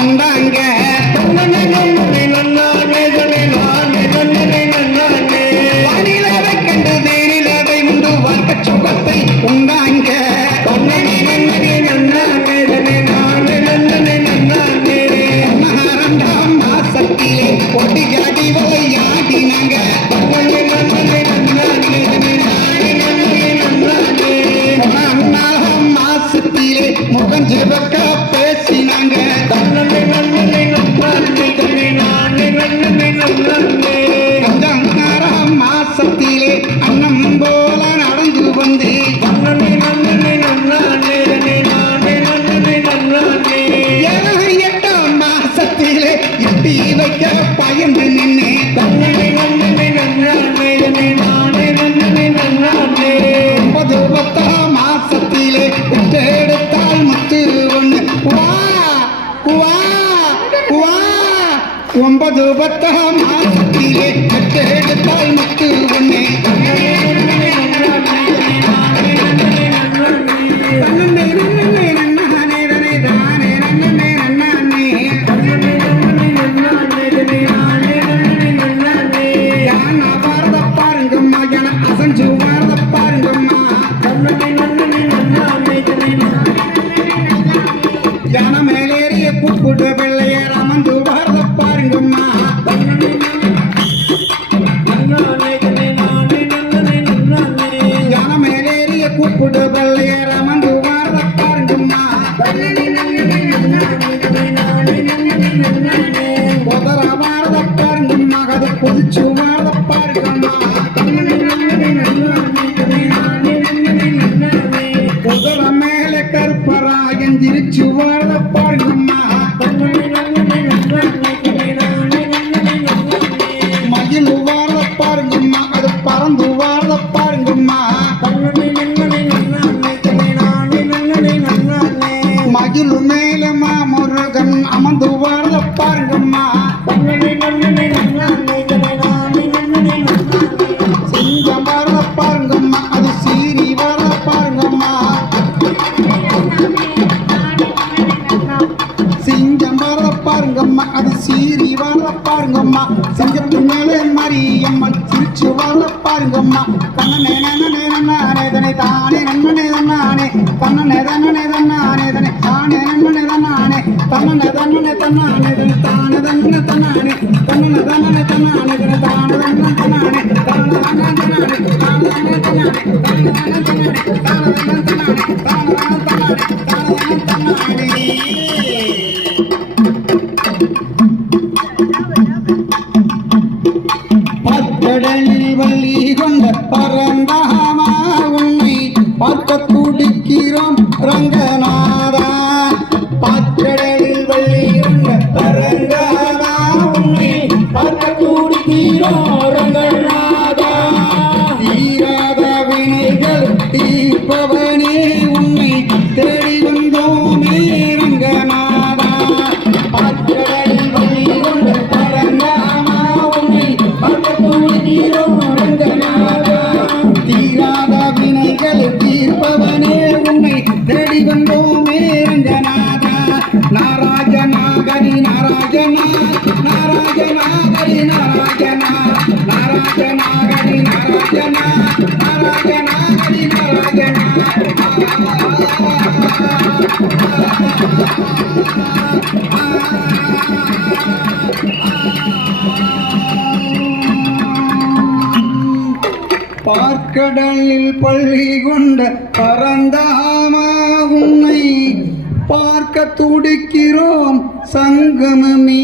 உண்டாங்க வானிலவை கண்டு தேனிலவை உண்டு வாழ்க்கை சுகத்தை உண்டாங்க இரண்டாம் மாசத்திலே ஒட்டியாடி விளையாடினாங்க நாலாம் மாசத்திலே முகம் ஜெபக்க பேசினாங்க பதினாறாம் மாசத்திலே அன்னம் போல நடந்து வந்து எட்டாம் மாசத்திலே எட்டி வைக்க பயந்து நின்று பத்தாம் மாசத்திலே எடுத்தால் முத்து ஒண்ணு வா வா வா 9 மாசத்திலே எடுத்தால் முத்து ஒண்ணு பாருங்கம்மா என அசஞ்சு வாரத பாருங்கம்மா யான மேலேறிய கூப்பிடு வெள்ளையர் அமர்ந்து வாரத பாருங்கம்மா யான மேலேறிய கூப்பிடு வெள்ளையர் அமர்ந்து வாரத பாருங்கம்மா உதர வாரத பாருங்கம்மா அது கொதிச்சு வாரத பாருங்கம்மா உதர மேல கருப்பராயன் திருச்சு வாரத பாருங்கம்மா மயில் வாரத பாருங்கம்மா அது பறந்து வாரத பாருங்கம்மா மயில் மேலமா முருகன் அமர்ந்து வாரத பாருங்கம்மா சிங்கம் வாரத பாருங்கம்மா அது சீரி வாரத பாருங்கம்மா சிங்கம் வாரத பாருங்கம்மா அது சீரி வாரத பாருங்கம்மா சிங்கத்து மேலே மரியம்மன் சிரிச்சு வாரத பாருங்கம்மா கண்ணனே நன்னனே தானே நன்னனே தன்னானே தன்னனே தன்னனே தன்னானே தனே தானே நன்னனே தன்னானே தன்னனே தன்னனே தன்னானே தனே தானே தன்னனே தன்னானே தன்னனே தன்னனே தன்னானே தனே தானே தன்னனே தன்னானே தானே தன்னனே தன்னானே தானே தன்னனே பத்தடலில் வள்ளி கொண்ட பரந்தாமா உன்னை பார்க்க துடிக்கிறோம் ரங்கநாதா பத்தடலில் வள்ளி கொண்ட பரந்தாமா உன்னை பார்க்க துடிக்கிறோம் ரங்கநாதா தீராத வினைகள் தீர்ப்பவனே உன்னை தேடி வந்தோமே ரங்கநாதா பத்தடலில் வள்ளி கொண்ட பரந்தாமா உன்னை தீராத வினைகள் தீர்ப்பவனே உன்னை தேடி வந்தோமே ரங்கநாதா நாராஜநாகரி நாராஜனா நாராஜநாகரி நாராஜனா நாராஜநாகரி நாராஜனா நாராஜநாகரி நாராஜனா பார்க்கடலில் பள்ளி கொண்ட பரந்தாமா உன்னை பார்க்க துடிக்கிறோம் சங்கமமே